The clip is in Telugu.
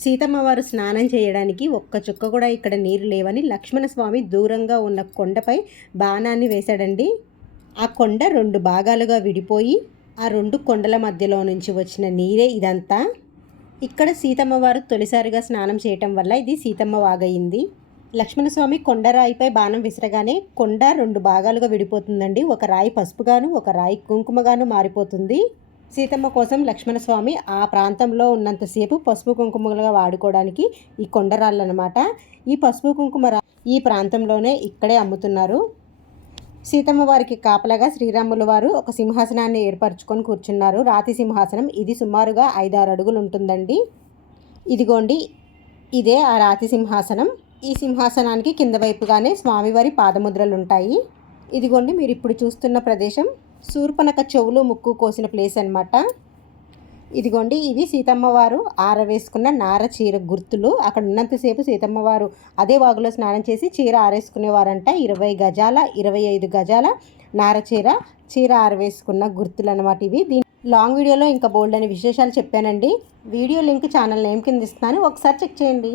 సీతమ్మ వారు స్నానం చేయడానికి ఒక్క చుక్క కూడా ఇక్కడ నీరు లేవని లక్ష్మణస్వామి దూరంగా ఉన్న కొండపై బాణాన్ని వేశాడండి. ఆ కొండ 2 భాగాలుగా విడిపోయి ఆ 2 కొండల మధ్యలో నుంచి వచ్చిన నీరే ఇదంతా. ఇక్కడ సీతమ్మ వారు తొలిసారిగా స్నానం చేయటం వల్ల ఇది సీతమ్మ వాగయింది. లక్ష్మణస్వామి కొండరాయిపై బాణం విసరగానే కొండ 2 భాగాలుగా విడిపోతుందండి. ఒక రాయి పసుపుగాను ఒక రాయి కుంకుమగాను మారిపోతుంది. సీతమ్మ కోసం లక్ష్మణస్వామి ఆ ప్రాంతంలో ఉన్నంతసేపు పసుపు కుంకుమలుగా వాడుకోవడానికి ఈ కొండరాళ్ళు అనమాట. ఈ పసుపు కుంకుమ ఈ ప్రాంతంలోనే ఇక్కడే అమ్ముతున్నారు. సీతమ్మ వారికి కాపలాగా శ్రీరాములు వారు ఒక సింహాసనాన్ని ఏర్పరచుకొని కూర్చున్నారు. రాతి సింహాసనం. ఇది సుమారుగా 5-6 అడుగులు ఉంటుందండి. ఇదిగోండి, ఇదే ఆ రాతి సింహాసనం. ఈ సింహాసనానికి కింద వైపుగానే స్వామివారి పాదముద్రలు ఉంటాయి. ఇదిగోండి, మీరు ఇప్పుడు చూస్తున్న ప్రదేశం శూర్పణఖ చెవులు ముక్కు కోసిన ప్లేస్ అనమాట. ఇదిగోండి, ఇవి సీతమ్మ వారు ఆరవేసుకున్న నార చీర గుర్తులు. అక్కడ ఉన్నంతసేపు సీతమ్మ వారు అదే వాగులో స్నానం చేసి చీర ఆరేసుకునేవారంట. 20 గజాల 25 గజాల నార చీర ఆరవేసుకున్న గుర్తులు అనమాట ఇవి. దీని లాంగ్ వీడియోలో ఇంకా బోల్డ్ అనే విశేషాలు చెప్పానండి. వీడియో లింక్ ఛానల్ నేమ్ కింద ఇస్తాను, ఒకసారి చెక్ చేయండి.